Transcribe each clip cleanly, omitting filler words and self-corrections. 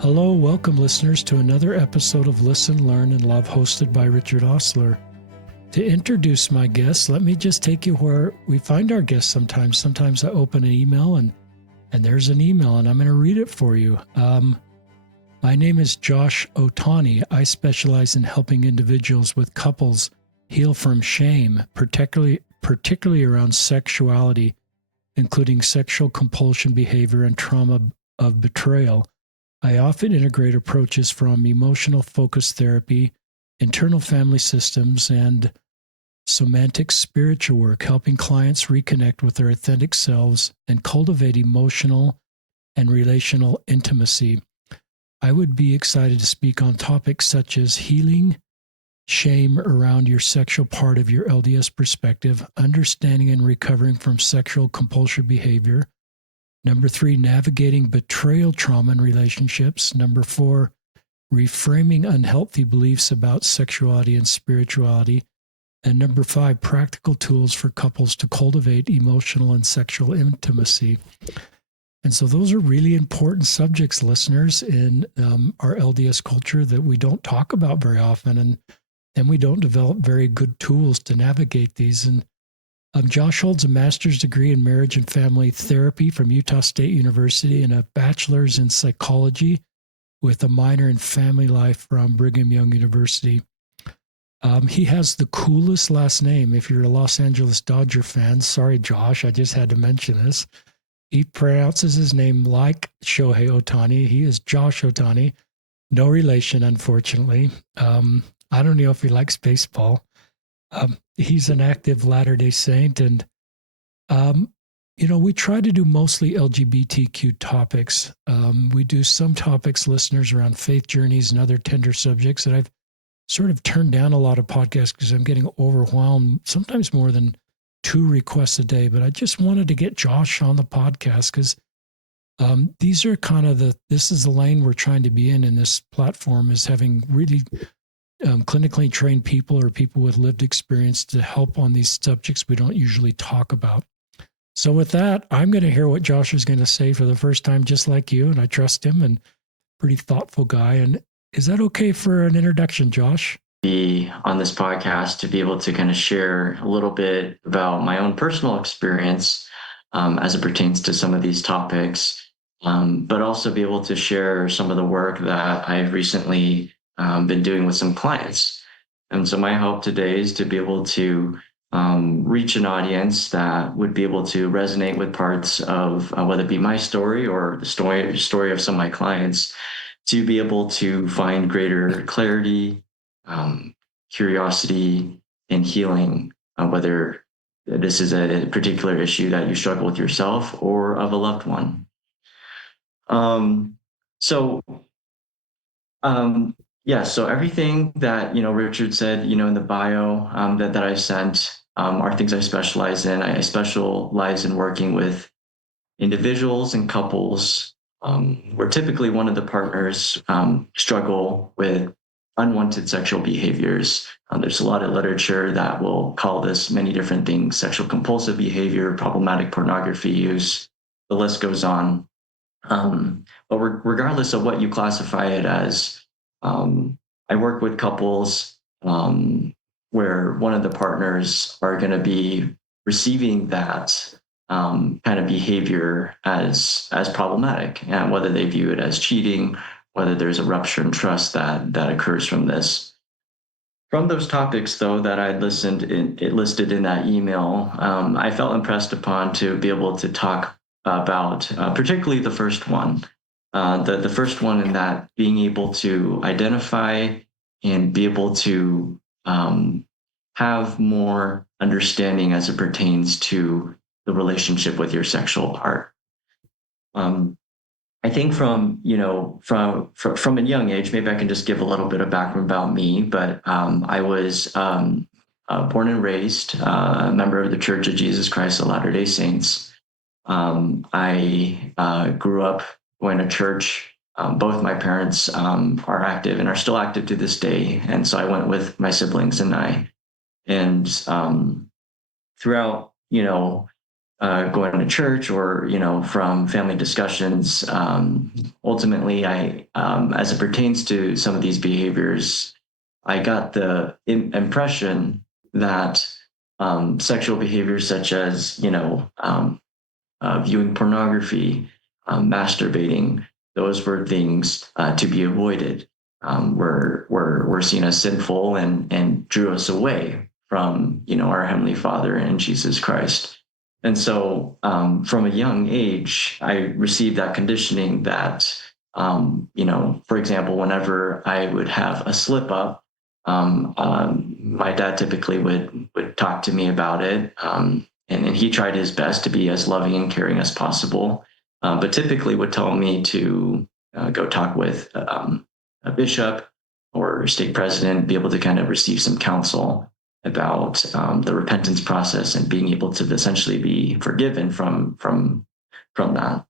Hello, welcome listeners to another episode of Listen, Learn, and Love hosted by Richard Osler. To introduce my guests, let me just take you where we find our guests sometimes. Sometimes I open an email and there's an email and I'm going to read it for you. My name is Josh Otani. I specialize in helping individuals with couples heal from shame, particularly around sexuality, including sexual compulsion behavior and trauma of betrayal. I often integrate approaches from emotional focus therapy, internal family systems, and somatic spiritual work, helping clients reconnect with their authentic selves and cultivate emotional and relational intimacy. I would be excited to speak on topics such as healing, shame around your sexual part of your LDS perspective, understanding and recovering from sexual compulsive behavior. Number 3, navigating betrayal trauma in relationships. Number 4, reframing unhealthy beliefs about sexuality and spirituality. And number 5, practical tools for couples to cultivate emotional and sexual intimacy. And so those are really important subjects, listeners, in our LDS culture that we don't talk about very often, and we don't develop very good tools to navigate these. And Josh holds a master's degree in marriage and family therapy from Utah State University and a bachelor's in psychology with a minor in family life from Brigham Young University. He has the coolest last name. If you're a Los Angeles Dodger fan, sorry, Josh, I just had to mention this. He pronounces his name like Shohei Otani. He is Josh Otani. No relation, unfortunately. I don't know if he likes baseball. He's an active Latter-day Saint, and we try to do mostly LGBTQ topics. We do some topics, listeners, around faith journeys and other tender subjects that I've sort of turned down a lot of podcasts because I'm getting overwhelmed, sometimes more than 2 requests a day. But I just wanted to get Josh on the podcast because these are kind of this is the lane we're trying to be in this platform, is having really clinically trained people or people with lived experience to help on these subjects we don't usually talk about. So with that, I'm going to hear what Josh is going to say for the first time, just like you, and I trust him, and pretty thoughtful guy. And is that okay for an introduction, Josh? Be on this podcast to be able to kind of share a little bit about my own personal experience as it pertains to some of these topics, but also be able to share some of the work that I've recently been doing with some clients. And so my hope today is to be able to reach an audience that would be able to resonate with parts of whether it be my story or the story of some of my clients, to be able to find greater clarity, curiosity, and healing, whether this is a particular issue that you struggle with yourself or of a loved one. So everything that, Richard said, in the bio that I sent are things I specialize in. I specialize in working with individuals and couples where typically one of the partners struggle with unwanted sexual behaviors. There's a lot of literature that will call this many different things: sexual compulsive behavior, problematic pornography use, the list goes on. But regardless of what you classify it as, I work with couples where one of the partners are going to be receiving that kind of behavior as problematic, and whether they view it as cheating, whether there's a rupture in trust that occurs from this. From those topics, though, that I listed in that email, I felt impressed upon to be able to talk about particularly the first one. The first one, in that being able to identify and be able to have more understanding as it pertains to the relationship with your sexual part. I think from a young age, maybe I can just give a little bit of background about me, but I was born and raised a member of the Church of Jesus Christ of Latter-day Saints. I grew up going to church. Both my parents are active and are still active to this day. And so I went with my siblings and I. And throughout, going to church or, from family discussions. Ultimately, as it pertains to some of these behaviors, I got the impression that sexual behaviors such as, viewing pornography, masturbating, those were things to be avoided. Were seen as sinful and drew us away from, our Heavenly Father and Jesus Christ. And so from a young age, I received that conditioning that, for example, whenever I would have a slip up, my dad typically would talk to me about it. And he tried his best to be as loving and caring as possible, but typically would tell me to go talk with a bishop or state president, be able to kind of receive some counsel about the repentance process and being able to essentially be forgiven from that.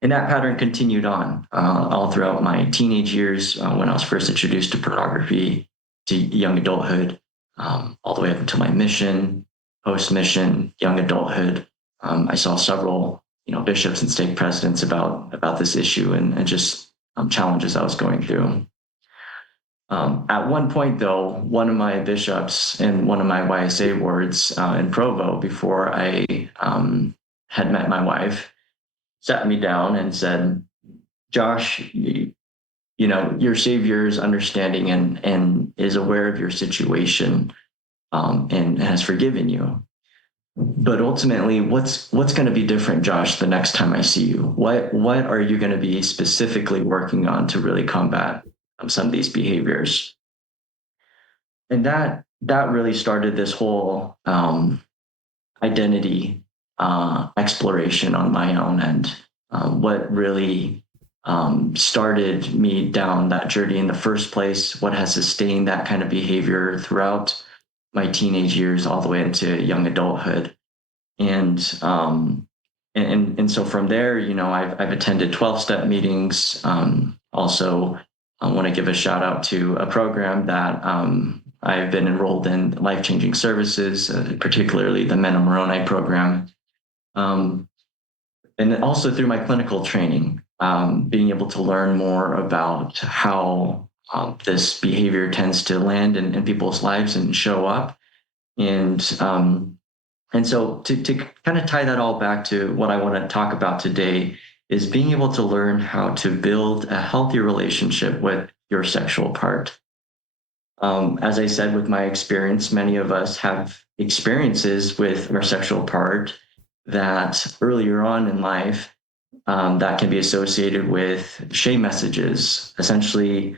And that pattern continued on all throughout my teenage years when I was first introduced to pornography, to young adulthood, all the way up until my mission, post-mission, young adulthood. I saw several, bishops and stake presidents about this issue and just challenges I was going through. At one point, though, one of my bishops in one of my YSA wards in Provo, before I had met my wife, sat me down and said, "Josh, your Savior is understanding and is aware of your situation and has forgiven you. But ultimately, what's going to be different, Josh, the next time I see you? What are you going to be specifically working on to really combat some of these behaviors?" And that really started this whole identity exploration on my own end. What really started me down that journey in the first place, what has sustained that kind of behavior throughout my teenage years all the way into young adulthood. And so from there, I've attended 12-step meetings. Also, I want to give a shout out to a program that I've been enrolled in, Life-Changing Services, particularly the Men of Moroni program. And also through my clinical training, being able to learn more about how this behavior tends to land in people's lives and show up. And so to kind of tie that all back to what I want to talk about today is being able to learn how to build a healthy relationship with your sexual part. As I said, with my experience, many of us have experiences with our sexual part that earlier on in life that can be associated with shame messages, essentially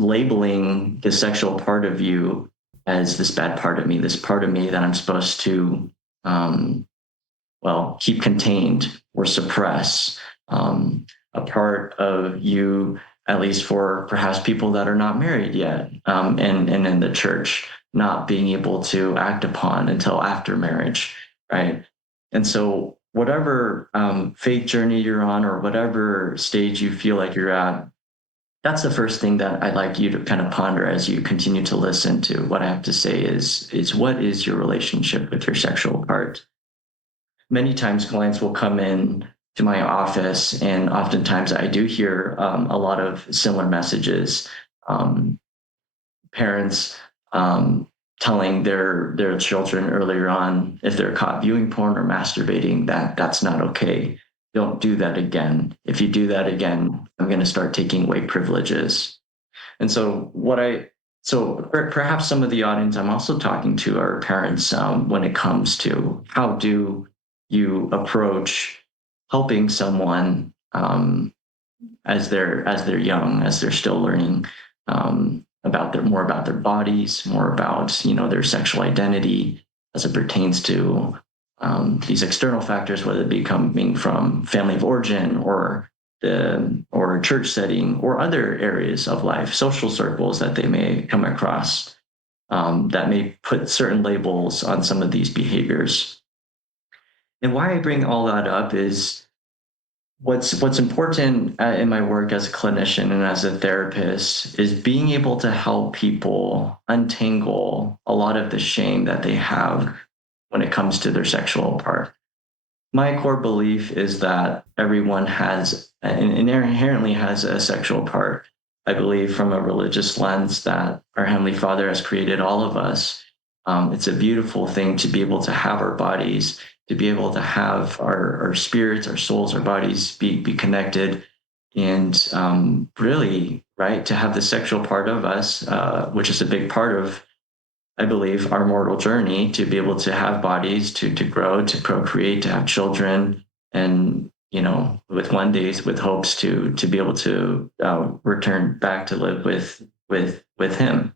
labeling the sexual part of you as this bad part of me, this part of me that I'm supposed to, keep contained or suppress, a part of you, at least for perhaps people that are not married yet, and in the church, not being able to act upon until after marriage, right? And so whatever faith journey you're on or whatever stage you feel like you're at, that's the first thing that I'd like you to kind of ponder as you continue to listen to what I have to say is what is your relationship with your sexual part? Many times clients will come in to my office, and oftentimes I do hear a lot of similar messages. Parents telling their children earlier on, if they're caught viewing porn or masturbating, that's not okay. Don't do that again. If you do that again, I'm going to start taking away privileges. And so perhaps some of the audience I'm also talking to are parents when it comes to how do you approach helping someone as they're young, as they're still learning more about their bodies, more about their sexual identity as it pertains to these external factors, whether it be coming from family of origin or church setting or other areas of life, social circles that they may come across that may put certain labels on some of these behaviors. And why I bring all that up is what's important in my work as a clinician and as a therapist is being able to help people untangle a lot of the shame that they have when it comes to their sexual part. my core belief is that everyone inherently has a sexual part. I believe from a religious lens that our Heavenly Father has created all of us. It's a beautiful thing to be able to have our bodies, to be able to have our spirits, our souls, our bodies be connected. And really, right, to have the sexual part of us, which is a big part of, I believe, our mortal journey, to be able to have bodies, to grow, to procreate, to have children, and with one day, with hopes to be able to return back to live with him.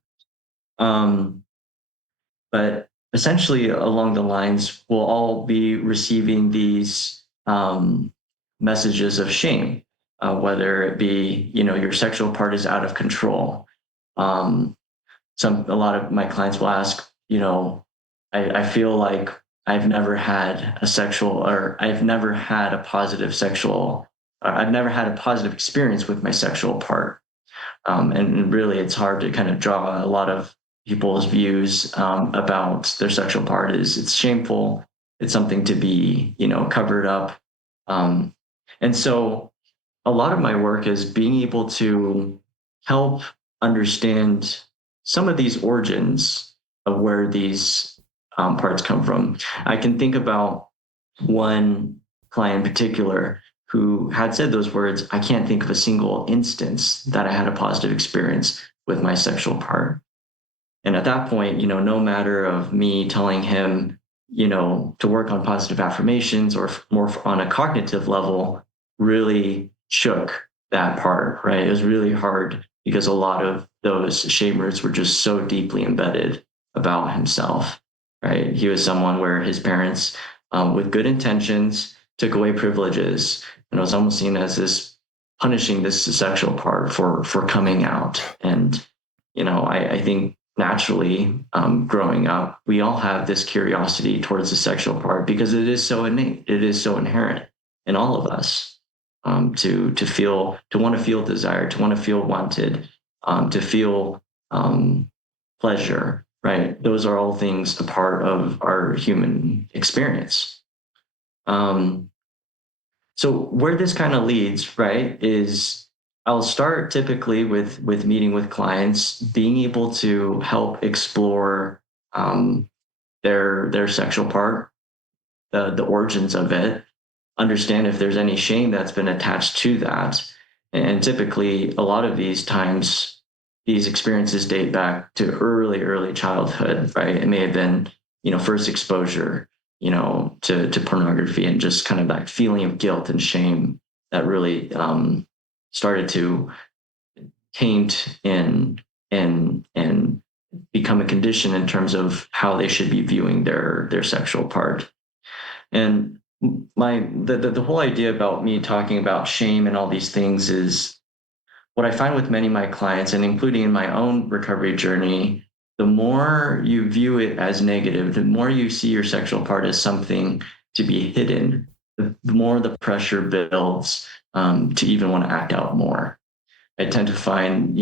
But essentially, along the lines, we'll all be receiving these messages of shame, whether it be your sexual part is out of control. A lot of my clients will ask, I feel like I've never had a positive experience with my sexual part. And really, it's hard to kind of draw a lot of people's views about their sexual part. It's shameful. It's something to be, covered up. And so a lot of my work is being able to help understand some of these origins of where these parts come from. I can think about one client in particular who had said those words. I can't think of a single instance that I had a positive experience with my sexual part. And at that point, no matter of me telling him, to work on positive affirmations or more on a cognitive level, really shook that part, right? It was really hard because a lot of those shame roots were just so deeply embedded about himself, right? He was someone where his parents, with good intentions, took away privileges, and it was almost seen as this punishing this sexual part for coming out. And I think naturally, growing up, we all have this curiosity towards the sexual part because it is so innate, it is so inherent in all of us, to want to feel desire, to want to feel wanted, to feel pleasure, right? Those are all things a part of our human experience. So where this kind of leads, right, is I'll start typically with meeting with clients, being able to help explore their sexual part, the origins of it, understand if there's any shame that's been attached to that. And typically, a lot of these times, these experiences date back to early childhood, right? It may have been, first exposure, to pornography, and just kind of that feeling of guilt and shame that really started to taint and become a condition in terms of how they should be viewing their sexual part. And the whole idea about me talking about shame and all these things is what I find with many of my clients, and including in my own recovery journey, the more you view it as negative, the more you see your sexual part as something to be hidden, the more the pressure builds to even want to act out more. I tend to find,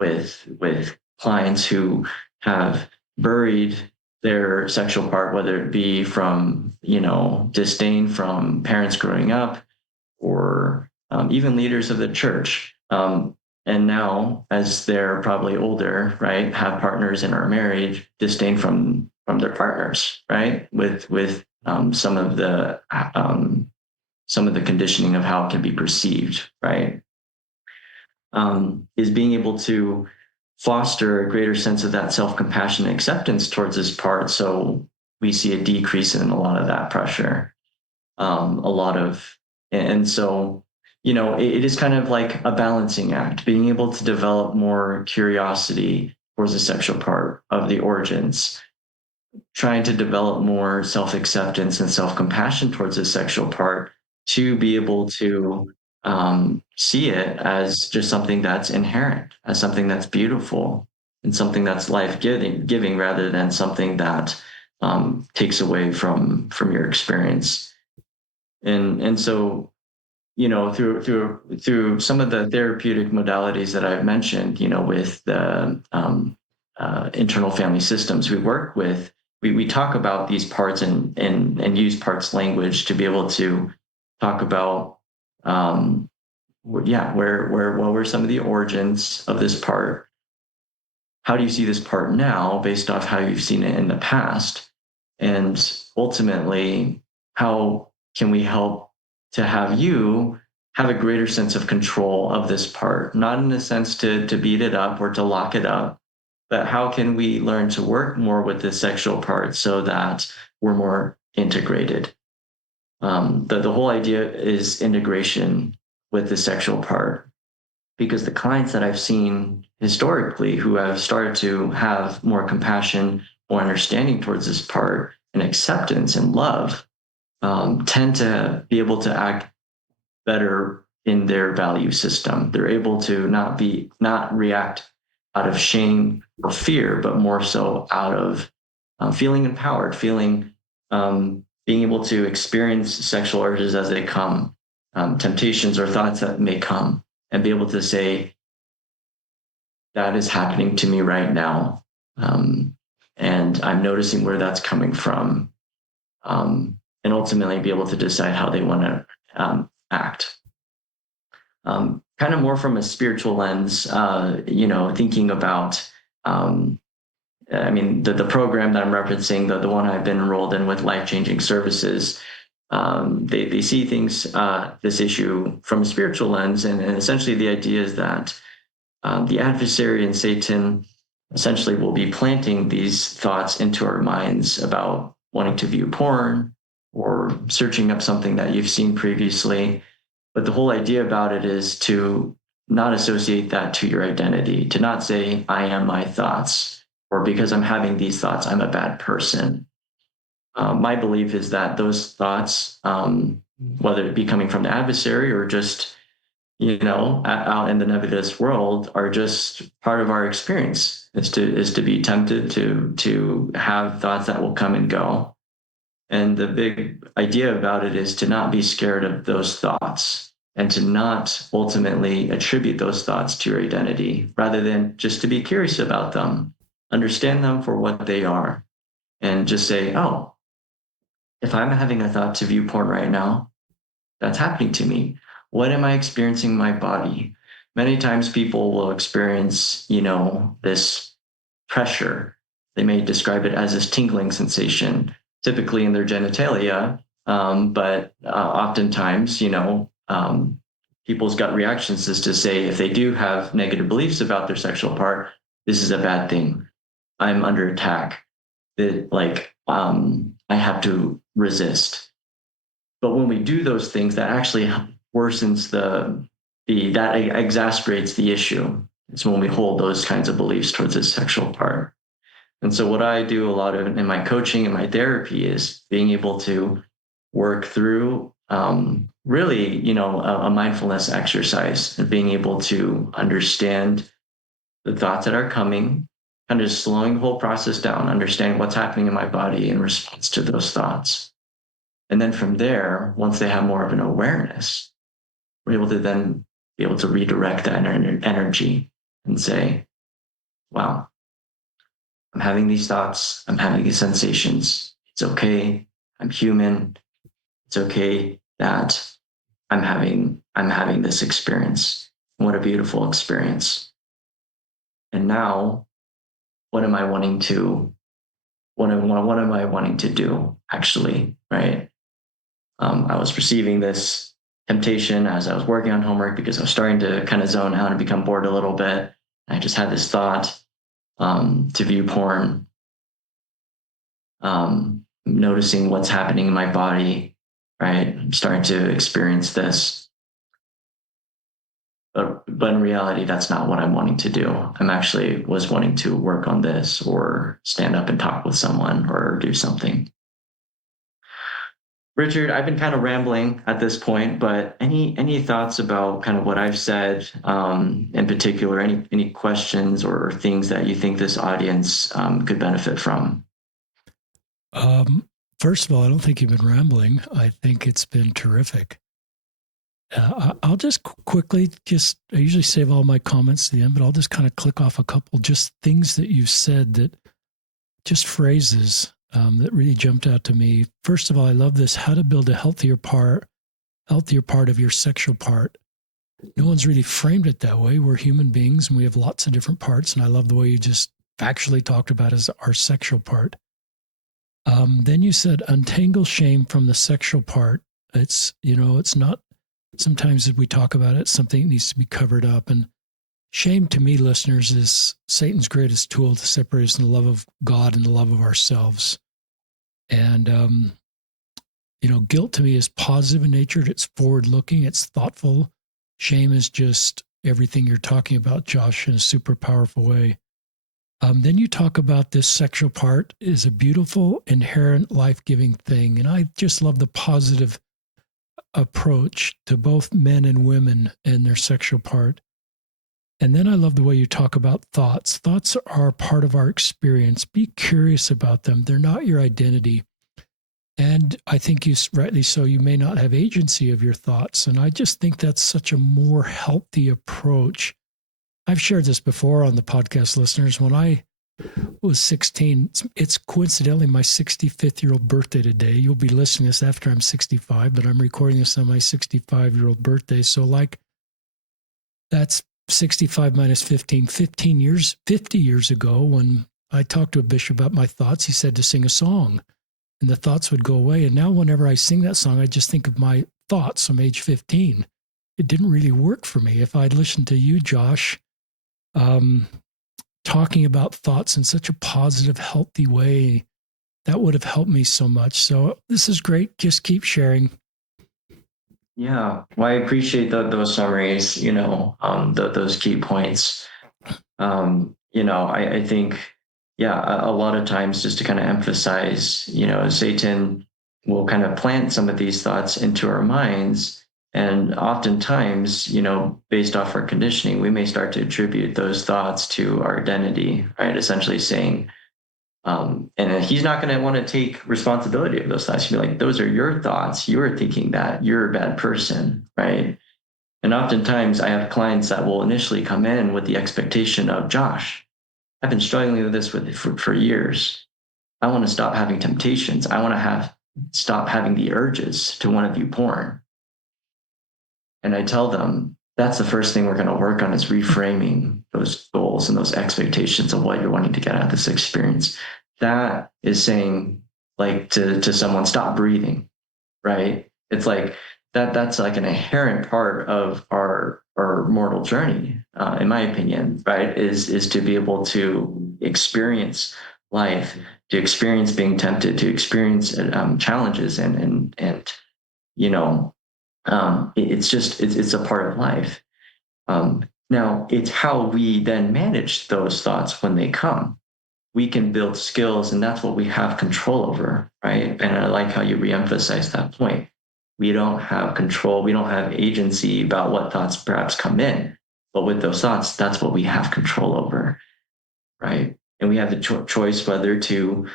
with clients who have buried their sexual part, whether it be from, disdain from parents growing up, or even leaders of the church. And now, as they're probably older, right, have partners and are married, disdain from their partners, right, with some of the conditioning of how it can be perceived, right, is being able to foster a greater sense of that self-compassion and acceptance towards this part. So we see a decrease in a lot of that pressure, and so, it is kind of like a balancing act, being able to develop more curiosity towards the sexual part of the origins, trying to develop more self-acceptance and self-compassion towards the sexual part, to be able to see it as just something that's inherent, as something that's beautiful, and something that's life-giving, rather than something that takes away from your experience. And so, through some of the therapeutic modalities that I've mentioned, with the internal family systems, we work with we talk about these parts and use parts language to be able to talk about, what were some of the origins of this part? How do you see this part now based off how you've seen it in the past? And ultimately, how can we help to have you have a greater sense of control of this part? Not in a sense to beat it up or to lock it up, but how can we learn to work more with the sexual part so that we're more integrated? The whole idea is integration with the sexual part, because the clients that I've seen historically who have started to have more compassion, more understanding towards this part and acceptance and love, tend to be able to act better in their value system. They're able to not react out of shame or fear, but more so out of feeling empowered, being able to experience sexual urges as they come, temptations or thoughts that may come, and be able to say, that is happening to me right now. And I'm noticing where that's coming from. And ultimately be able to decide how they want to act. Kind of more from a spiritual lens, thinking about, the program that I'm referencing, the one I've been enrolled in with Life-Changing Services, they see things, this issue from a spiritual lens. And essentially the idea is that the adversary and Satan essentially will be planting these thoughts into our minds about wanting to view porn or searching up something that you've seen previously. But the whole idea about it is to not associate that to your identity, to not say, I am my thoughts, or because I'm having these thoughts, I'm a bad person. My belief is that those thoughts, whether it be coming from the adversary or just, out in the nebulous world, are just part of our experience. Is to be tempted to have thoughts that will come and go. And the big idea about it is to not be scared of those thoughts and to not ultimately attribute those thoughts to your identity, rather than just to be curious about them, understand them for what they are, and just say, oh, if I'm having a thought to view porn right now, that's happening to me. What am I experiencing in my body? Many times people will experience, this pressure. They may describe it as this tingling sensation, typically in their genitalia. But oftentimes, people's gut reactions is to say, if they do have negative beliefs about their sexual part, this is a bad thing. I'm under attack. I have to resist. But when we do those things, that actually worsens that exacerbates the issue. It's when we hold those kinds of beliefs towards the sexual part. And so what I do a lot of in my coaching and my therapy is being able to work through really, a mindfulness exercise and being able to understand the thoughts that are coming, kind of slowing the whole process down, understanding what's happening in my body in response to those thoughts. And then from there, once they have more of an awareness, we're able to then be able to redirect that energy and say, wow, I'm having these thoughts, I'm having these sensations. It's okay. I'm human. It's okay that I'm having this experience. What a beautiful experience. And now, what am I wanting to do, actually, right? I was perceiving this temptation as I was working on homework because I was starting to kind of zone out and become bored a little bit. I just had this thought to view porn, noticing what's happening in my body, right? I'm starting to experience this. But in reality, that's not what I'm wanting to do. I'm actually was wanting to work on this or stand up and talk with someone or do something. Richard, I've been kind of rambling at this point, but any thoughts about kind of what I've said in particular? Any questions or things that you think this audience could benefit from? First of all, I don't think you've been rambling. I think it's been terrific. I'll just quickly I usually save all my comments to the end, but I'll just kind of click off a couple just things that you said, that just phrases that really jumped out to me. First of all, I love this: how to build a healthier part of your sexual part. No one's really framed it that way. We're human beings and we have lots of different parts. And I love the way you just factually talked about as our sexual part. Then you said untangle shame from the sexual part. It's not, sometimes as we talk about it, something that needs to be covered up. And shame to me, listeners, is Satan's greatest tool to separate us from the love of God and the love of ourselves. And, guilt to me is positive in nature. It's forward looking. It's thoughtful. Shame is just everything you're talking about, Josh, in a super powerful way. Then you talk about this sexual part is a beautiful, inherent, life-giving thing. And I just love the positive approach to both men and women and their sexual part. And then I love the way you talk about thoughts. Thoughts are part of our experience. Be curious about them. They're not your identity. And I think you rightly so, you may not have agency of your thoughts. And I just think that's such a more healthy approach. I've shared this before on the podcast, listeners. When I was 16, it's coincidentally my 65th-year-old birthday today. You'll be listening to this after I'm 65, but I'm recording this on my 65-year-old birthday. So that's 65 minus 15, 50 years ago, when I talked to a bishop about my thoughts, he said to sing a song and the thoughts would go away. And now whenever I sing that song, I just think of my thoughts from age 15. It didn't really work for me. If I'd listened to you, Josh, talking about thoughts in such a positive, healthy way, that would have helped me so much. So this is great. Just keep sharing. Yeah, well, I appreciate those summaries, those key points. I think, a lot of times, just to kind of emphasize, Satan will kind of plant some of these thoughts into our minds. And oftentimes, based off our conditioning, we may start to attribute those thoughts to our identity, right? Essentially saying, and he's not going to want to take responsibility of those thoughts. He'll be like, those are your thoughts. You're thinking that. You're a bad person, right? And oftentimes I have clients that will initially come in with the expectation of, Josh, I've been struggling with this for years. I want to stop having temptations. I want to stop having the urges to want to view porn. And I tell them, that's the first thing we're going to work on, is reframing those goals and those expectations of what you're wanting to get out of this experience. That is saying, like, to someone, stop breathing, right? It's like that's like an inherent part of our mortal journey, in my opinion, right? Is to be able to experience life, to experience being tempted, to experience challenges, and it's a part of life. Now, it's how we then manage those thoughts when they come. We can build skills, and that's what we have control over, right? And I like how you reemphasize that point. We don't have control. We don't have agency about what thoughts perhaps come in. But with those thoughts, that's what we have control over, right? And we have the choice whether to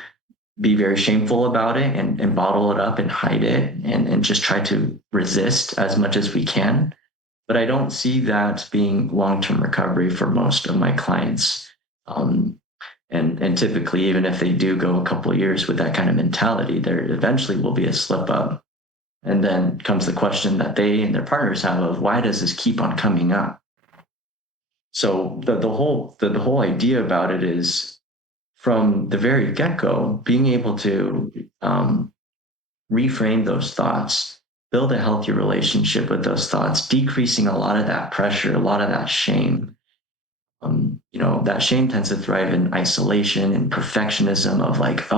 be very shameful about it and bottle it up and hide it and just try to resist as much as we can. But I don't see that being long-term recovery for most of my clients. And typically, even if they do go a couple of years with that kind of mentality, there eventually will be a slip up. And then comes the question that they and their partners have of, why does this keep on coming up? So the whole idea about it is, from the very get-go, being able to reframe those thoughts, build a healthy relationship with those thoughts, decreasing a lot of that pressure, a lot of that shame. That shame tends to thrive in isolation and perfectionism of like,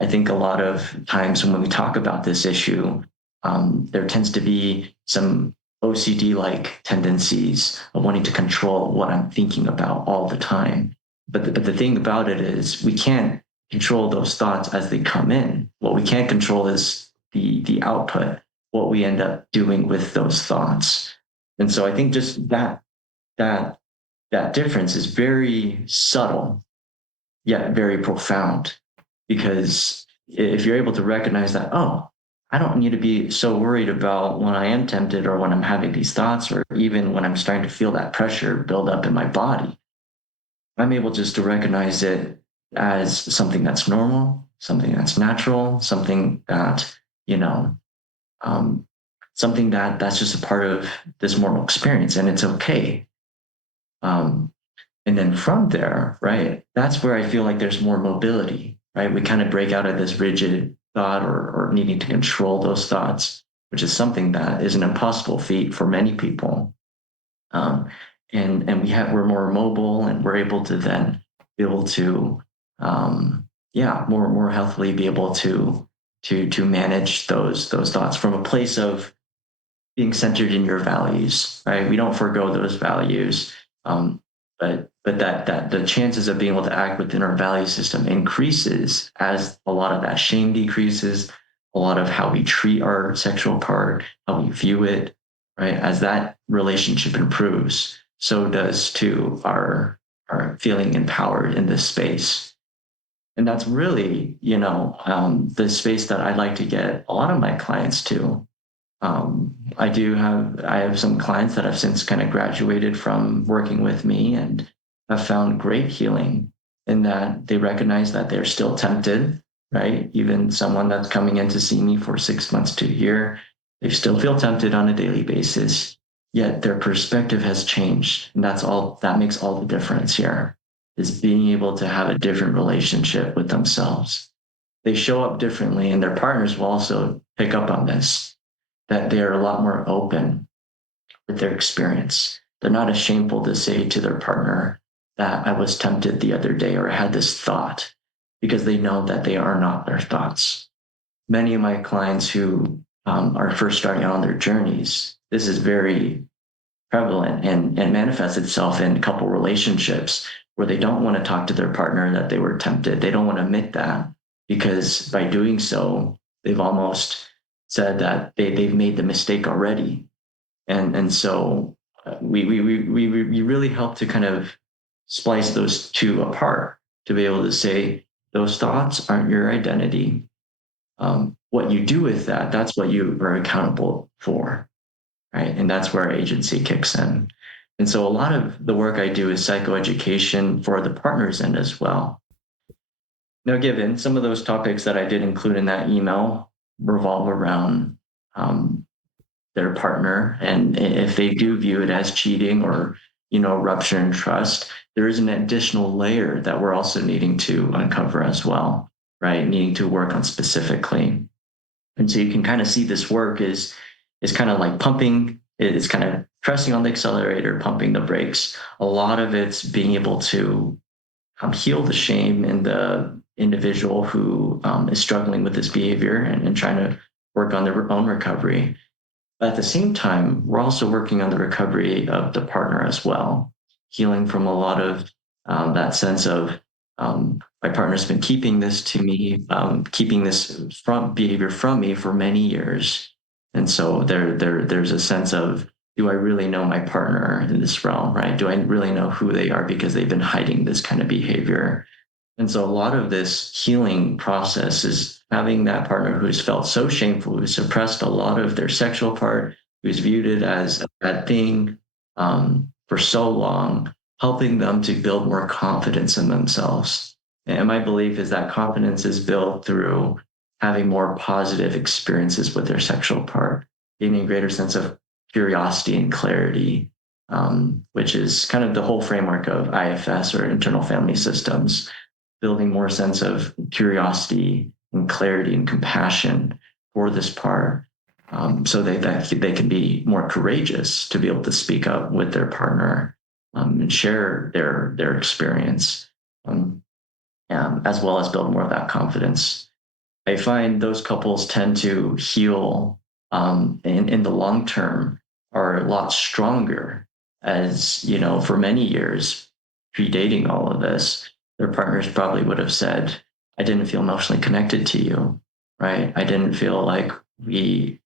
I think a lot of times when we talk about this issue, there tends to be some OCD-like tendencies of wanting to control what I'm thinking about all the time. But the thing about it is, we can't control those thoughts as they come in. What we can't control is the output, what we end up doing with those thoughts. And so I think just that difference is very subtle, yet very profound. Because if you're able to recognize that, I don't need to be so worried about when I am tempted or when I'm having these thoughts, or even when I'm starting to feel that pressure build up in my body. I'm able just to recognize it as something that's normal, something that's natural, something that, you know, um, something that's just a part of this mortal experience, and it's okay. Um, and then from there, right, that's where I feel like there's more mobility, right? We kind of break out of this rigid thought or needing to control those thoughts, which is something that is an impossible feat for many people. Um, and we're more mobile, and we're able to then be able to, more healthily be able to manage those thoughts from a place of being centered in your values, right? We don't forego those values, but that the chances of being able to act within our value system increases as a lot of that shame decreases, a lot of how we treat our sexual part, how we view it, right? As that relationship improves, so does too our feeling empowered in this space. And that's really, the space that I'd like to get a lot of my clients to. I have some clients that have since kind of graduated from working with me and have found great healing in that they recognize that they're still tempted, right? Even someone that's coming in to see me for 6 months to a year, they still feel tempted on a daily basis, yet their perspective has changed. And that makes all the difference here, is being able to have a different relationship with themselves. They show up differently, and their partners will also pick up on this, that they are a lot more open with their experience. They're not ashamed to say to their partner that I was tempted the other day or I had this thought, because they know that they are not their thoughts. Many of my clients who are first starting out on their journeys, this is very prevalent and manifests itself in couple relationships where they don't want to talk to their partner that they were tempted. They don't want to admit that, because by doing so, they've almost said that they've made the mistake already. And so we really help to kind of splice those two apart, to be able to say those thoughts aren't your identity. What you do with that, that's what you are accountable for, right? And that's where agency kicks in. And so a lot of the work I do is psychoeducation for the partners end as well. Now, given some of those topics that I did include in that email revolve around their partner, and if they do view it as cheating or rupture in trust, there is an additional layer that we're also needing to uncover as well, right? Needing to work on specifically. And so you can kind of see this work is kind of like pumping. It's kind of pressing on the accelerator, pumping the brakes. A lot of it's being able to heal the shame in the individual who is struggling with this behavior and trying to work on their own recovery. But at the same time, we're also working on the recovery of the partner as well, healing from a lot of that sense of my partner's been keeping this to me, keeping this behavior from me for many years. And so there's a sense of, do I really know my partner in this realm, right? Do I really know who they are, because they've been hiding this kind of behavior? And so a lot of this healing process is having that partner who's felt so shameful, who's suppressed a lot of their sexual part, who's viewed it as a bad thing for so long, helping them to build more confidence in themselves. And my belief is that confidence is built through having more positive experiences with their sexual part, gaining a greater sense of curiosity and clarity, which is kind of the whole framework of IFS, or internal family systems, building more sense of curiosity and clarity and compassion for this part, so that they can be more courageous to be able to speak up with their partner and share their experience, as well as build more of that confidence. I find those couples tend to heal in the long term, are a lot stronger, as for many years predating all of this, their partners probably would have said, I didn't feel emotionally connected to you, right? I didn't feel like we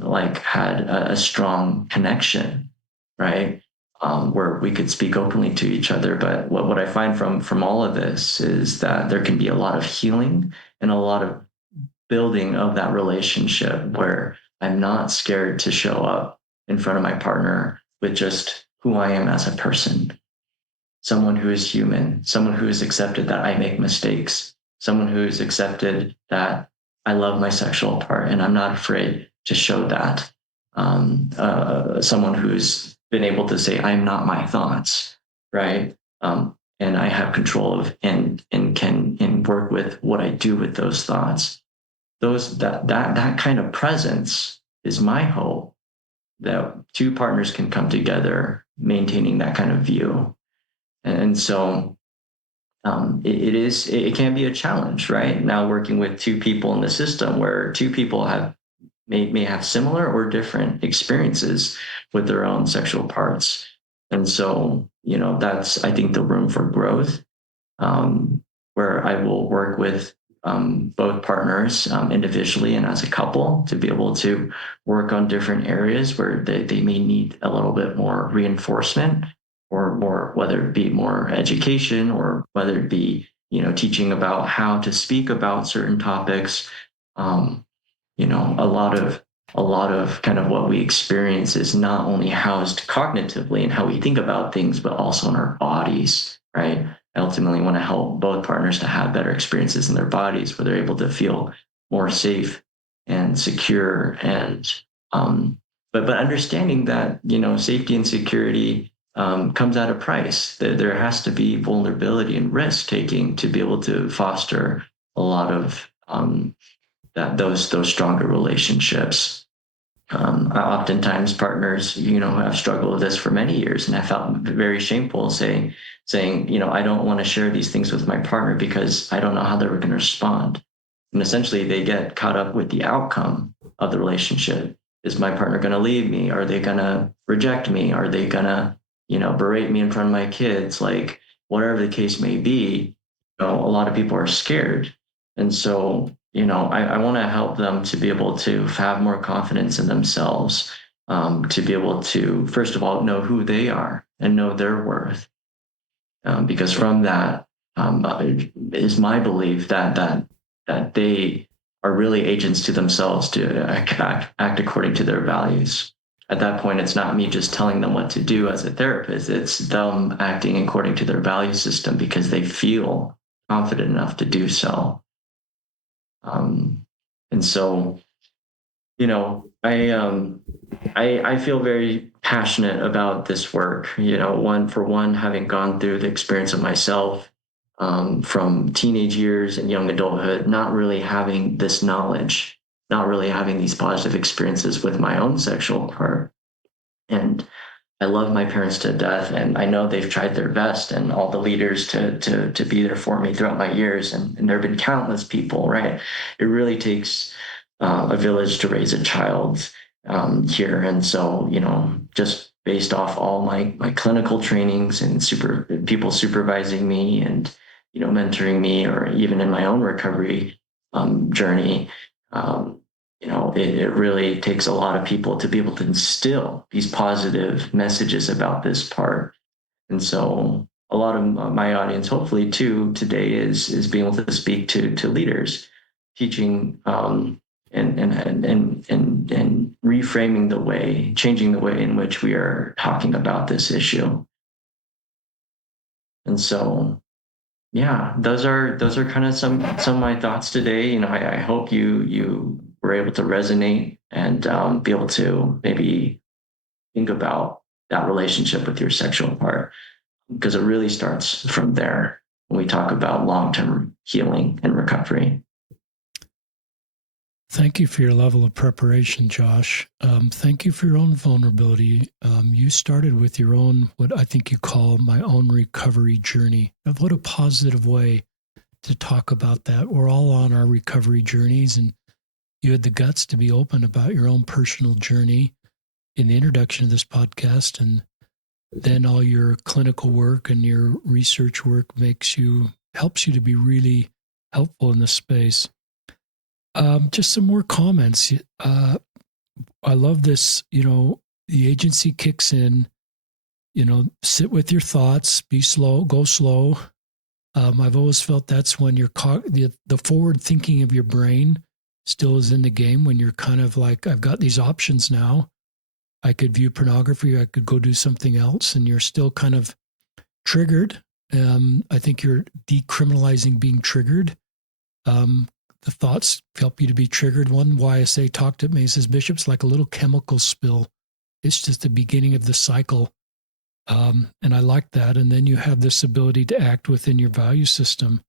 had a strong connection, right? Where we could speak openly to each other. But what I find from all of this is that there can be a lot of healing and a lot of building of that relationship, where I'm not scared to show up in front of my partner with just who I am as a person. someone who is human, someone who has accepted that I make mistakes, someone who has accepted that I love my sexual part and I'm not afraid to show that. Someone who's been able to say, I'm not my thoughts, right? And I have control of and can work with what I do with those thoughts. That kind of presence is my hope, that two partners can come together maintaining that kind of view. And so it can be a challenge, right? Now working with two people in the system where two people may have similar or different experiences with their own sexual parts. And so, that's, I think, the room for growth, where I will work with both partners individually and as a couple to be able to work on different areas where they may need a little bit more reinforcement, or more, whether it be more education, or whether it be, teaching about how to speak about certain topics. A lot of kind of what we experience is not only housed cognitively in how we think about things, but also in our bodies, right? I ultimately want to help both partners to have better experiences in their bodies where they're able to feel more safe and secure. And but understanding that, safety and security comes at a price. There has to be vulnerability and risk taking to be able to foster a lot of those stronger relationships. Oftentimes partners, have struggled with this for many years, and I felt very shameful saying, I don't want to share these things with my partner because I don't know how they're going to respond. And essentially they get caught up with the outcome of the relationship. Is my partner going to leave me? Are they going to reject me? Are they going to, berate me in front of my kids? Like, whatever the case may be, a lot of people are scared. And so, I want to help them to be able to have more confidence in themselves, to be able to, first of all, know who they are and know their worth. Because from that is my belief that they are really agents to themselves to act according to their values. At that point, it's not me just telling them what to do as a therapist. It's them acting according to their value system because they feel confident enough to do so. And so, I feel very passionate about this work. Having gone through the experience of myself, from teenage years and young adulthood, not really having this knowledge, not really having these positive experiences with my own sexual part. And I love my parents to death, and I know they've tried their best, and all the leaders to be there for me throughout my years. And there have been countless people, right? It really takes a village to raise a child here. And so, just based off all my clinical trainings and people supervising me and, mentoring me, or even in my own recovery journey, it really takes a lot of people to be able to instill these positive messages about this part. And so a lot of my audience, hopefully too, today is being able to speak to leaders, teaching and reframing the way, changing the way in which we are talking about this issue. And so, yeah, those are kind of some of my thoughts today. I hope you were able to resonate and be able to maybe think about that relationship with your sexual part, because it really starts from there when we talk about long-term healing and recovery. Thank you for your level of preparation, Josh. Thank you for your own vulnerability. You started with your own, what I think you call my own recovery journey. What a positive way to talk about that. We're all on our recovery journeys, and you had the guts to be open about your own personal journey in the introduction of this podcast. And then all your clinical work and your research work helps you to be really helpful in this space. Just some more comments. I love this, the agency kicks in, sit with your thoughts, be slow, go slow. I've always felt that's when the forward thinking of your brain still is in the game, when you're kind of like, I've got these options now. I could view pornography, I could go do something else, and you're still kind of triggered. I think you're decriminalizing being triggered. The thoughts help you to be triggered. One YSA talked at me, says, Bishop's like a little chemical spill. It's just the beginning of the cycle. And I like that. And then you have this ability to act within your value system,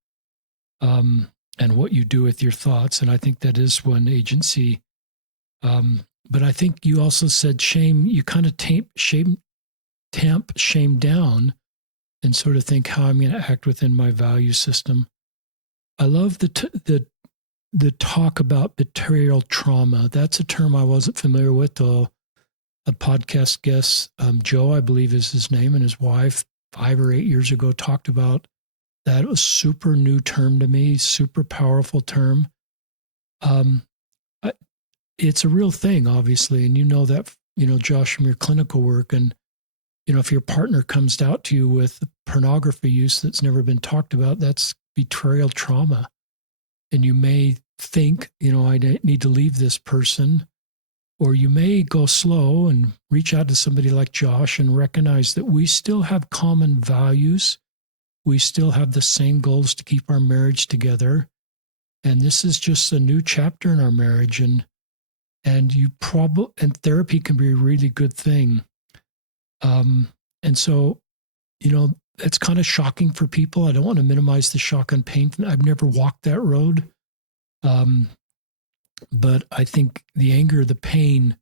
and what you do with your thoughts. And I think that is one agency. But I think you also said shame, you kind of tamp shame down and sort of think how I'm going to act within my value system. I love the talk about betrayal trauma. That's a term I wasn't familiar with. A podcast guest, Joe, I believe is his name, and his wife 5 or 8 years ago talked about that. It was super new term to me, super powerful term. It's a real thing, obviously, and you know that, Josh, from your clinical work. And if your partner comes out to you with pornography use that's never been talked about, that's betrayal trauma. And you may think, I need to leave this person. Or you may go slow and reach out to somebody like Josh and recognize that we still have common values. We still have the same goals to keep our marriage together. And this is just a new chapter in our marriage. And therapy can be a really good thing. And so, it's kind of shocking for people. I don't want to minimize the shock and pain. I've never walked that road. But I think the anger, the pain,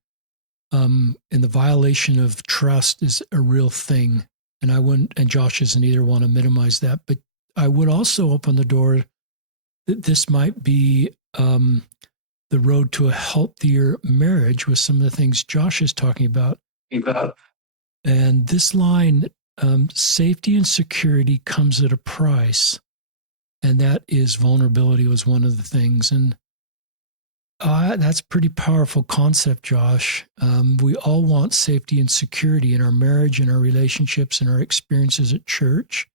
and the violation of trust is a real thing. And I wouldn't, and Josh doesn't either want to minimize that, but I would also open the door that this might be the road to a healthier marriage with some of the things Josh is talking about. And this line, safety and security comes at a price. And that is vulnerability was one of the things. And that's a pretty powerful concept, Josh. We all want safety and security in our marriage, in our relationships, in our experiences at church.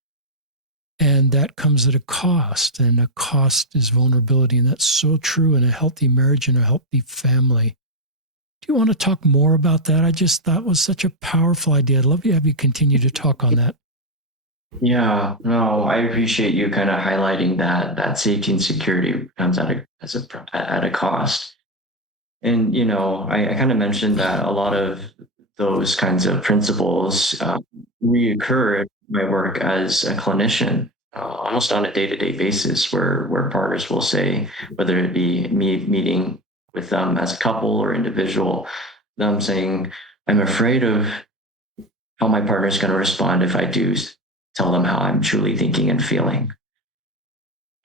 And that comes at a cost, and a cost is vulnerability. And that's so true in a healthy marriage and a healthy family. Do you want to talk more about that? I just thought was such a powerful idea. I'd love to have you continue to talk on that. Yeah, no, I appreciate you kind of highlighting that safety and security comes at a cost. And I kind of mentioned that a lot of those kinds of principles reoccur in my work as a clinician, almost on a day-to-day basis, where partners will say, whether it be me meeting with them as a couple or individual, them saying, "I'm afraid of how my partner is going to respond if I do tell them how I'm truly thinking and feeling."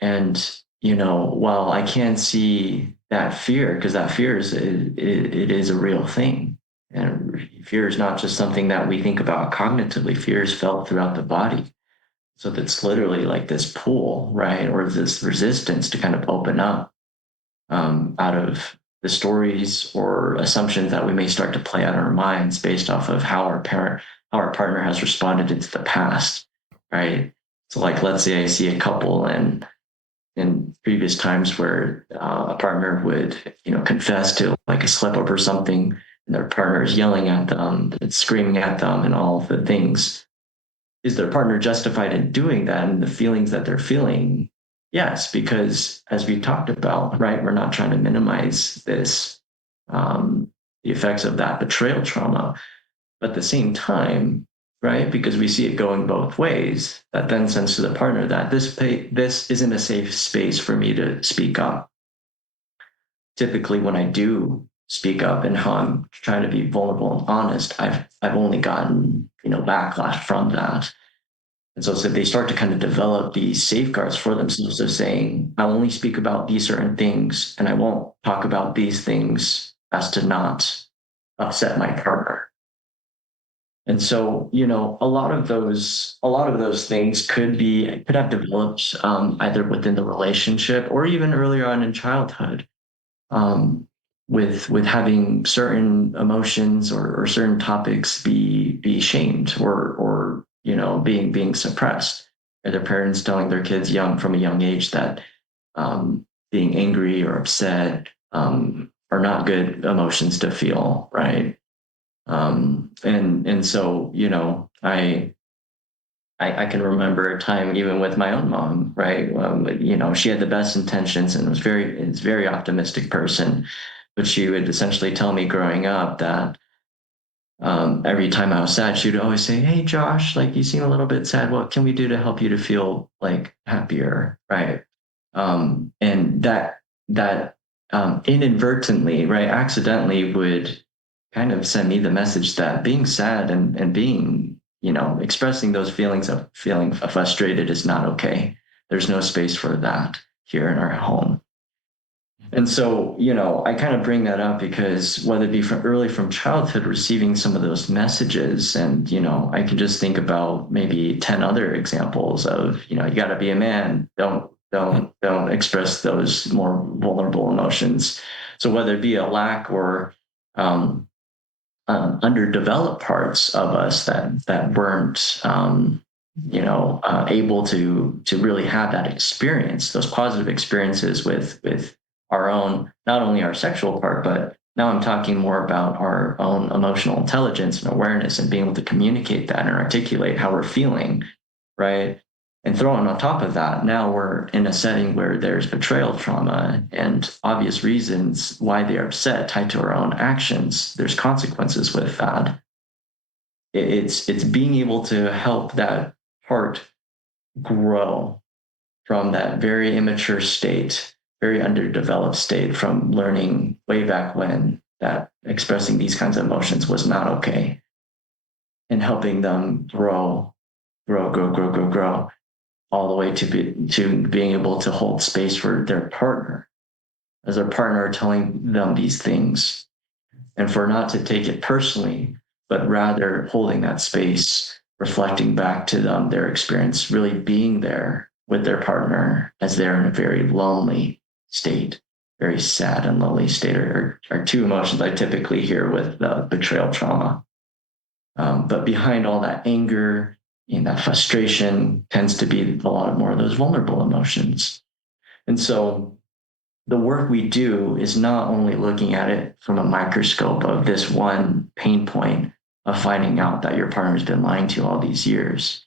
And, while I can see that fear, because that fear it is a real thing. And fear is not just something that we think about cognitively. Fear is felt throughout the body. So that's literally like this pull, right? Or this resistance to kind of open up out of the stories or assumptions that we may start to play out in our minds based off of how our partner has responded into the past. Right. So like, let's say I see a couple and in previous times where a partner would, confess to like a slip up or something, and their partner is yelling at them, and screaming at them and all of the things. Is their partner justified in doing that and the feelings that they're feeling? Yes, because as we talked about, right, we're not trying to minimize this, the effects of that betrayal trauma. But at the same time, right, because we see it going both ways, that then sends to the partner that this isn't a safe space for me to speak up. Typically, when I do speak up and how I'm trying to be vulnerable and honest, I've only gotten backlash from that. And so they start to kind of develop these safeguards for themselves of saying, I'll only speak about these certain things, and I won't talk about these things as to not upset my partner. And so, a lot of those things could have developed either within the relationship or even earlier on in childhood, with having certain emotions or certain topics be shamed or being suppressed. Or their parents telling their kids from a young age that being angry or upset are not good emotions to feel, right? And so, I I can remember a time even with my own mom, right? She had the best intentions and was very optimistic person, but she would essentially tell me growing up that every time I was sad, she would always say, "Hey, Josh, like you seem a little bit sad. What can we do to help you to feel like happier?" Right. And that inadvertently, right, accidentally would kind of send me the message that being sad and being, expressing those feelings of feeling frustrated is not okay. There's no space for that here in our home. And so, I kind of bring that up because whether it be from childhood, receiving some of those messages, and, I can just think about maybe 10 other examples of, you got to be a man. Don't express those more vulnerable emotions. So whether it be a lack or um, underdeveloped parts of us that weren't, able to really have that experience, those positive experiences with our own, not only our sexual part, but now I'm talking more about our own emotional intelligence and awareness and being able to communicate that and articulate how we're feeling, right? And throwing on top of that, now we're in a setting where there's betrayal trauma and obvious reasons why they are upset tied to our own actions. There's consequences with that. It's being able to help that part grow from that very immature state, very underdeveloped state, from learning way back when that expressing these kinds of emotions was not okay, and helping them grow all the way to being able to hold space for their partner as their partner telling them these things, and for not to take it personally, but rather holding that space, reflecting back to them their experience, really being there with their partner as they're in a very lonely state, very sad and lonely state are two emotions I typically hear with betrayal trauma. But behind all that anger and that frustration tends to be a lot more of those vulnerable emotions. And so the work we do is not only looking at it from a microscope of this one pain point of finding out that your partner's been lying to you all these years.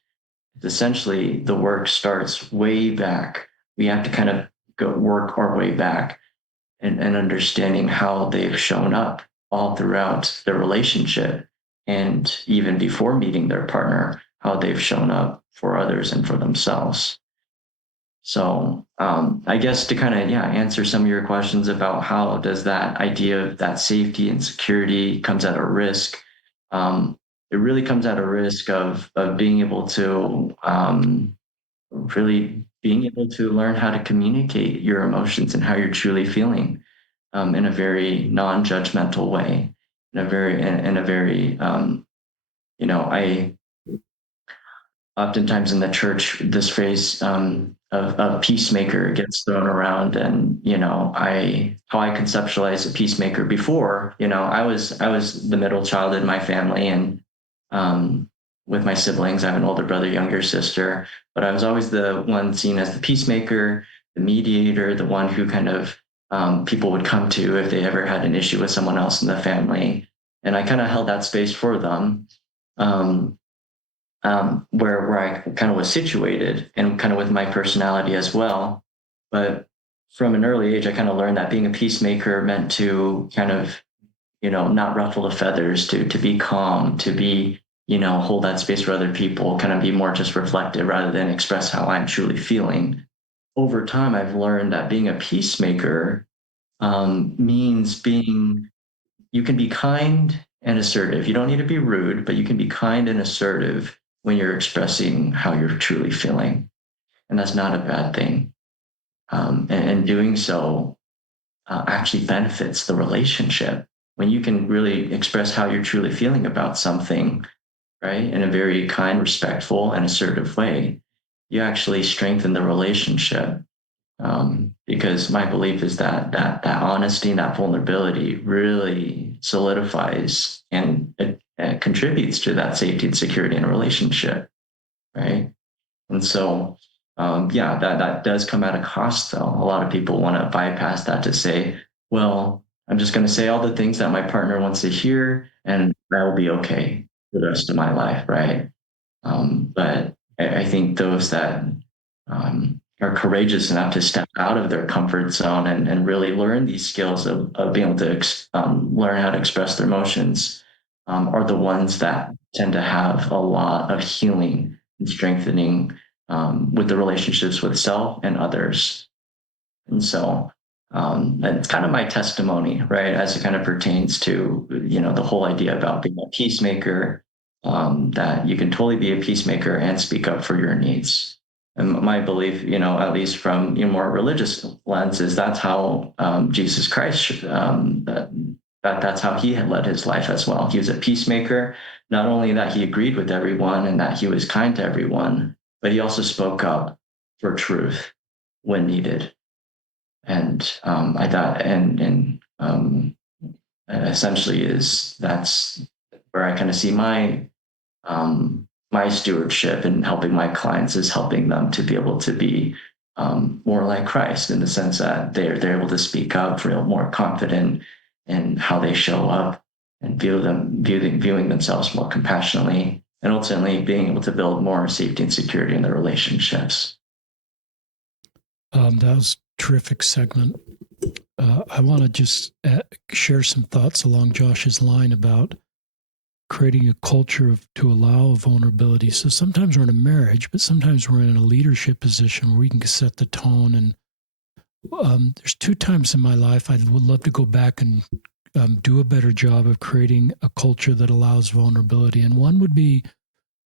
Essentially, the work starts way back. We have to kind of go work our way back and understanding how they've shown up all throughout the relationship, and even before meeting their partner, how they've shown up for others and for themselves. So I guess to kind of answer some of your questions about how does that idea of that safety and security comes at a risk. It really comes at a risk of being able to really being able to learn how to communicate your emotions and how you're truly feeling in a very non-judgmental way, in a very I oftentimes in the church, this phrase of peacemaker gets thrown around, and how I conceptualize a peacemaker before, I was the middle child in my family, and with my siblings, I have an older brother, younger sister, but I was always the one seen as the peacemaker, the mediator, the one who kind of people would come to if they ever had an issue with someone else in the family, and I kind of held that space for them. Um, where I kind of was situated and kind of with my personality as well. But from an early age, I kind of learned that being a peacemaker meant to kind of, not ruffle the feathers, to be calm, to be, hold that space for other people, kind of be more just reflective rather than express how I'm truly feeling. Over time, I've learned that being a peacemaker means you can be kind and assertive. You don't need to be rude, but you can be kind and assertive when you're expressing how you're truly feeling. And that's not a bad thing. And doing so actually benefits the relationship. When you can really express how you're truly feeling about something, right, in a very kind, respectful, and assertive way, you actually strengthen the relationship. Because my belief is that honesty and that vulnerability really solidifies and it contributes to that safety and security in a relationship, right? And so, that does come at a cost, though. A lot of people want to bypass that to say, well, I'm just going to say all the things that my partner wants to hear, and that will be okay for the rest of my life, right? But I think those that are courageous enough to step out of their comfort zone and really learn these skills of being able to learn how to express their emotions are the ones that tend to have a lot of healing and strengthening with the relationships with self and others. And so it's kind of my testimony, right, as it kind of pertains to, the whole idea about being a peacemaker, that you can totally be a peacemaker and speak up for your needs. And my belief, at least from more religious lens, is that's how Jesus Christ, that's how he had led his life as well. He was a peacemaker, not only that he agreed with everyone and that he was kind to everyone, but he also spoke up for truth when needed. And I thought, and essentially that's where I kind of see my stewardship in helping my clients is helping them to be able to be more like Christ, in the sense that they're able to speak up, feel more confident in how they show up, and viewing themselves more compassionately, and ultimately being able to build more safety and security in their relationships. That was a terrific segment. I want to just share some thoughts along Josh's line about creating a culture to allow vulnerability. So sometimes we're in a marriage, but sometimes we're in a leadership position where we can set the tone. And there's 2 times in my life I would love to go back and do a better job of creating a culture that allows vulnerability. And one would be,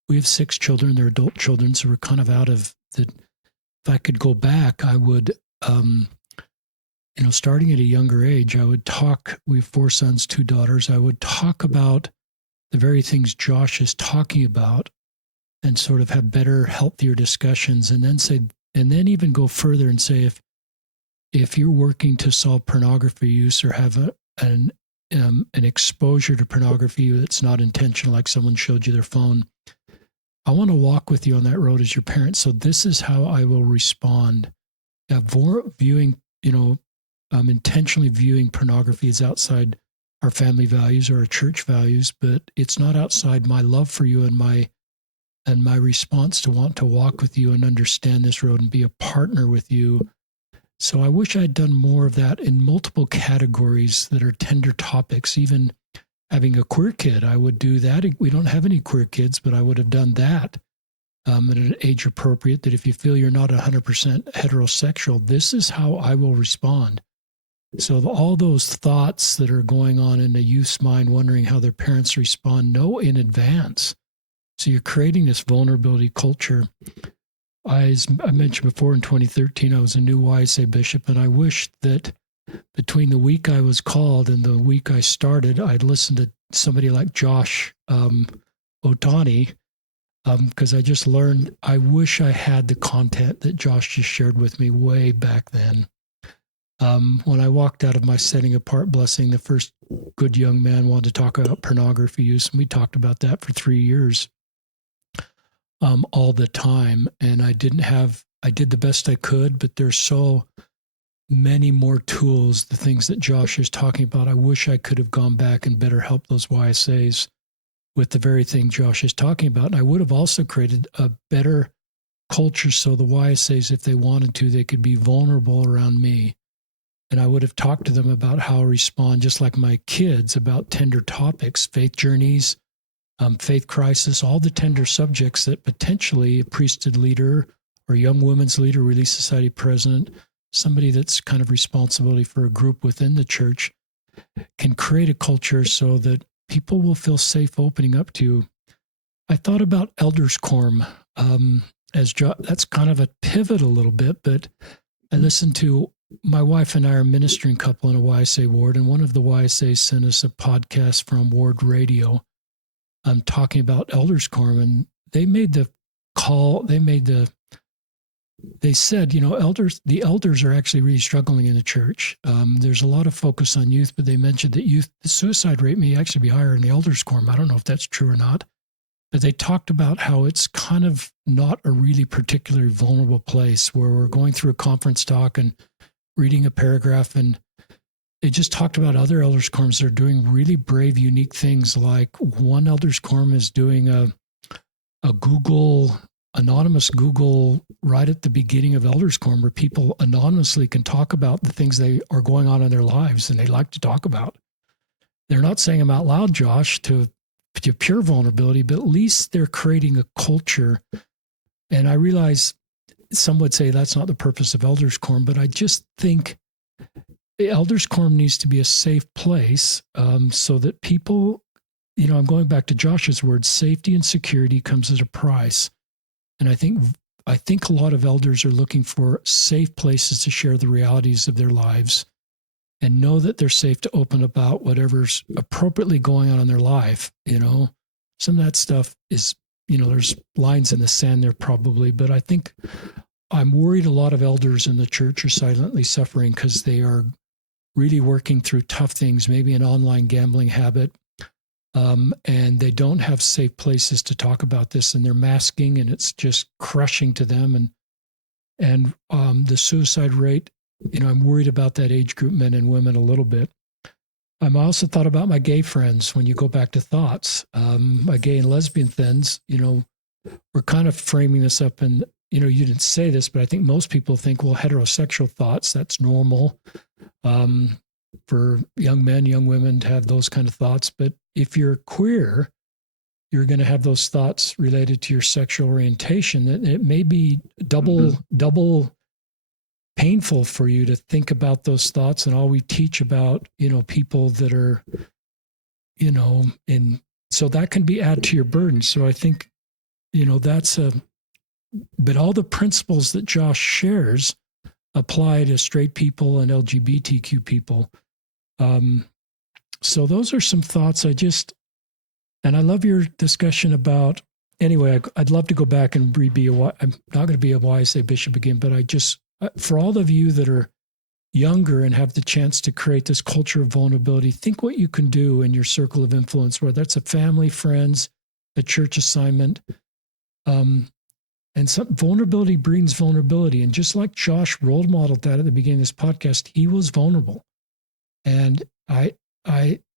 we have 6 children, they're adult children, so we're kind of out of the. If I could go back, I would, starting at a younger age, I would talk. We have 4 sons, 2 daughters. I would talk about the very things Josh is talking about, and sort of have better, healthier discussions, and then even go further and say, if you're working to solve pornography use or have an exposure to pornography that's not intentional, like someone showed you their phone, I want to walk with you on that road as your parent. So this is how I will respond. Intentionally viewing pornography as outside our family values or our church values, but it's not outside my love for you and my response to want to walk with you and understand this road and be a partner with you. So I wish I'd done more of that in multiple categories that are tender topics. Even having a queer kid, I would do that. We don't have any queer kids, but I would have done that at an age appropriate, that if you feel you're not 100% heterosexual, this is how I will respond. So all those thoughts that are going on in a youth's mind, wondering how their parents respond, know in advance. So you're creating this vulnerability culture. As I mentioned before, in 2013, I was a new YSA bishop, and I wish that between the week I was called and the week I started, I'd listened to somebody like Josh Otani, because I just learned. I wish I had the content that Josh just shared with me way back then. When I walked out of my setting apart blessing, the first good young man wanted to talk about pornography use, and we talked about that for 3 years, all the time. And I did the best I could, but there's so many more tools, the things that Josh is talking about. I wish I could have gone back and better helped those YSAs with the very thing Josh is talking about. And I would have also created a better culture so the YSAs, if they wanted to, they could be vulnerable around me. And I would have talked to them about how I respond, just like my kids, about tender topics, faith journeys, faith crisis, all the tender subjects that potentially a priesthood leader or young women's leader, Relief Society president, somebody that's kind of responsibility for a group within the church, can create a culture so that people will feel safe opening up to you. I thought about Elders Quorum that's kind of a pivot a little bit, but I listened to, my wife and I are a ministering couple in a YSA ward, and one of the YSAs sent us a podcast from Ward Radio talking about Elders Quorum, and they made the call, they said, the elders are actually really struggling in the church. There's a lot of focus on youth, but they mentioned that the suicide rate may actually be higher in the Elders Quorum. I don't know if that's true or not, but they talked about how it's kind of not a really particularly vulnerable place, where we're going through a conference talk and reading a paragraph, and they just talked about other Elders Quorums that are doing really brave, unique things. Like one Elders Quorum is doing a Google anonymous Google right at the beginning of Elders Quorum where people anonymously can talk about the things they are going on in their lives and they like to talk about. They're not saying them out loud, Josh, to pure vulnerability, but at least they're creating a culture. And I realize some would say that's not the purpose of Elders Quorum, but I just think the Elders Quorum needs to be a safe place so that people, I'm going back to Josh's words, safety and security comes at a price. And I think a lot of elders are looking for safe places to share the realities of their lives and know that they're safe to open about whatever's appropriately going on in their life. Some of that stuff is, there's lines in the sand there probably, but I think I'm worried a lot of elders in the church are silently suffering because they are really working through tough things, maybe an online gambling habit, and they don't have safe places to talk about this, and they're masking, and it's just crushing to them. And the suicide rate, I'm worried about that age group, men and women, a little bit. I'm also thought about my gay friends when you go back to thoughts. My gay and lesbian friends, we're kind of framing this up, and you didn't say this, but I think most people think, well, heterosexual thoughts, that's normal. For young men, young women to have those kind of thoughts. But if you're queer, you're going to have those thoughts related to your sexual orientation. It may be double painful for you to think about those thoughts. And all we teach about, people that are, so that can be add to your burden. So I think, but all the principles that Josh shares apply to straight people and LGBTQ people. So those are some thoughts and I love your discussion about, anyway, I'd love to go back and I'm not going to be a YSA bishop again, but for all of you that are younger and have the chance to create this culture of vulnerability, think what you can do in your circle of influence, whether that's a family, friends, a church assignment. And some vulnerability breeds vulnerability. And just like Josh role modeled that at the beginning of this podcast, he was vulnerable. And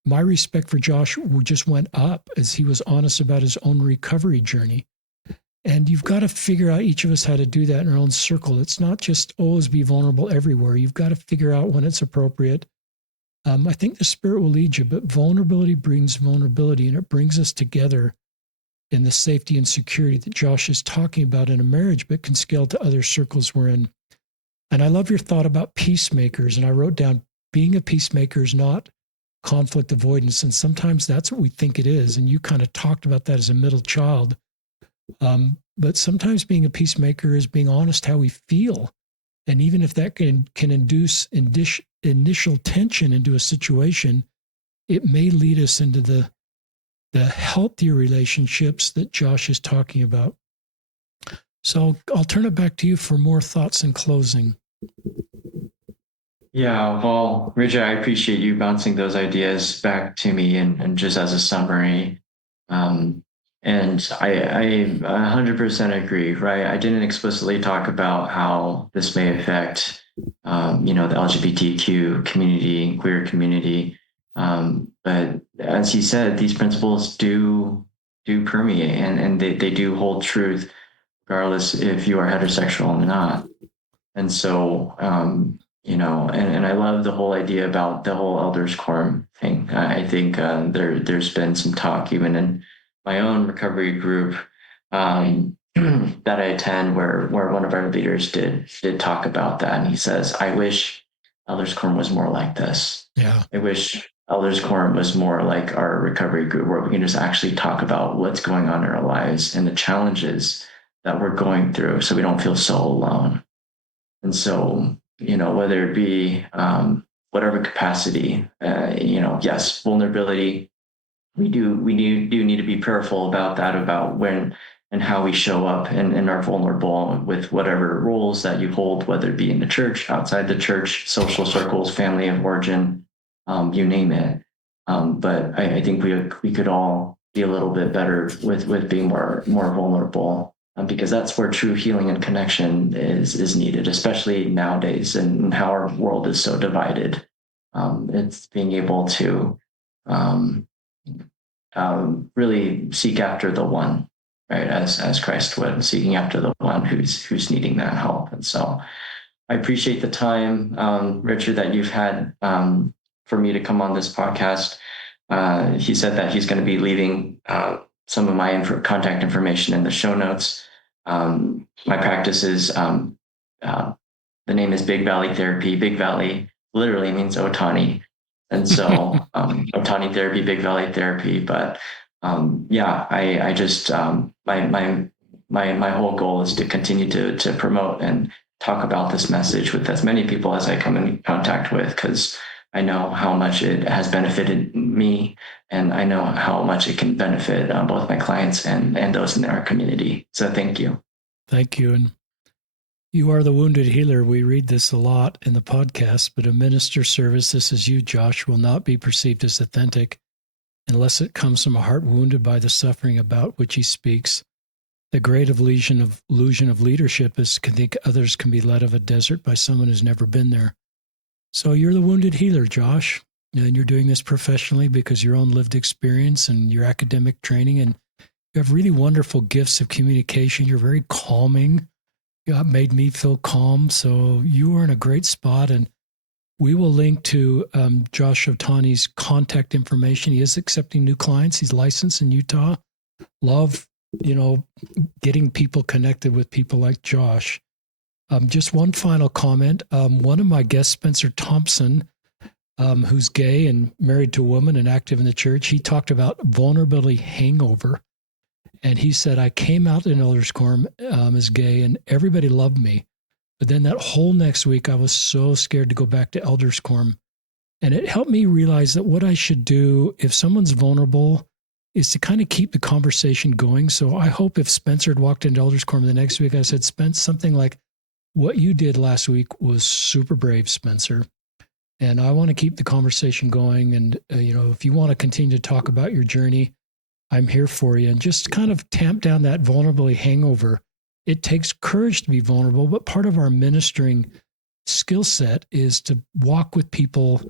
my respect for Josh just went up as he was honest about his own recovery journey. And you've got to figure out, each of us, how to do that in our own circle. It's not just always be vulnerable everywhere. You've got to figure out when it's appropriate. I think the Spirit will lead you, but vulnerability brings vulnerability, and it brings us together in the safety and security that Josh is talking about in a marriage, but can scale to other circles we're in. And I love your thought about peacemakers. And I wrote down, being a peacemaker is not conflict avoidance. And sometimes that's what we think it is. And you kind of talked about that as a middle child. But sometimes being a peacemaker is being honest how we feel. And even if that can induce initial tension into a situation, it may lead us into the healthier relationships that Josh is talking about. So I'll turn it back to you for more thoughts in closing. Yeah, well, Richard, I appreciate you bouncing those ideas back to me and just as a summary. And I 100% agree, right? I didn't explicitly talk about how this may affect, the LGBTQ community, queer community. But as he said, these principles do permeate and they do hold truth, regardless if you are heterosexual or not. And so, and I love the whole idea about the whole Elders Quorum thing. I think there's been some talk even in my own recovery group that I attend where one of our leaders did talk about that. And he says, I wish Elders Quorum was more like this. Yeah. I wish Elders Quorum was more like our recovery group where we can just actually talk about what's going on in our lives and the challenges that we're going through so we don't feel so alone. And so, whether it be whatever capacity, yes, vulnerability, we do need to be prayerful about that, about when and how we show up and are vulnerable with whatever roles that you hold, whether it be in the church, outside the church, social circles, family of origin, you name it. But I think we could all be a little bit better with being more vulnerable, because that's where true healing and connection is needed, especially nowadays and how our world is so divided. It's being able to really seek after the one, right? As Christ would, seeking after the one who's needing that help. And so I appreciate the time, Richard, that you've had for me to come on this podcast. He said that he's going to be leaving some of my contact information in the show notes. My practice is the name is Big Valley Therapy. Big Valley literally means Otani, and so Otani Therapy, Big Valley Therapy. But yeah, I just my whole goal is to continue to promote and talk about this message with as many people as I come in contact with, because I know how much it has benefited me, and I know how much it can benefit both my clients and those in our community. So thank you. Thank you. And you are the wounded healer. We read this a lot in the podcast, but a minister's service, this is you, Josh, will not be perceived as authentic unless it comes from a heart wounded by the suffering about which he speaks. The great illusion of leadership is to think others can be led of a desert by someone who's never been there. So you're the wounded healer, Josh, and you're doing this professionally because your own lived experience and your academic training, and you have really wonderful gifts of communication. You're very calming. You made me feel calm. So you are in a great spot, and we will link to Josh Otani's contact information. He is accepting new clients. He's licensed in Utah. Love, getting people connected with people like Josh. Just one final comment. One of my guests, Spencer Thompson, who's gay and married to a woman and active in the church, he talked about vulnerability hangover. And he said, I came out in Elders Quorum as gay and everybody loved me. But then that whole next week, I was so scared to go back to Elders Quorum. And it helped me realize that what I should do if someone's vulnerable is to kind of keep the conversation going. So I hope if Spencer had walked into Elders Quorum the next week, I said, Spence, something like, what you did last week was super brave, Spencer. And I want to keep the conversation going. And, if you want to continue to talk about your journey, I'm here for you. And just kind of tamp down that vulnerability hangover. It takes courage to be vulnerable, but part of our ministering skill set is to walk with people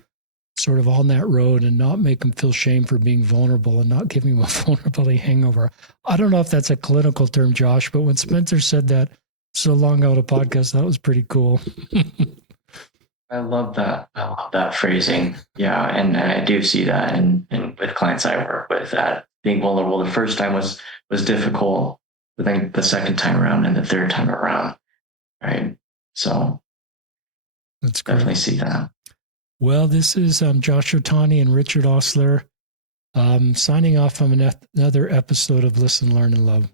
sort of on that road and not make them feel shame for being vulnerable and not giving them a vulnerability hangover. I don't know if that's a clinical term, Josh, but when Spencer said that so long ago on a podcast, that was pretty cool. I love that. I love that phrasing. Yeah. And I do see that and with clients I work with, that being vulnerable the first time was difficult, but then the second time around and the third time around. Right. So that's great. Definitely see that. Well, this is Josh Otani and Richard Ostler signing off from another episode of Listen, Learn, and Love.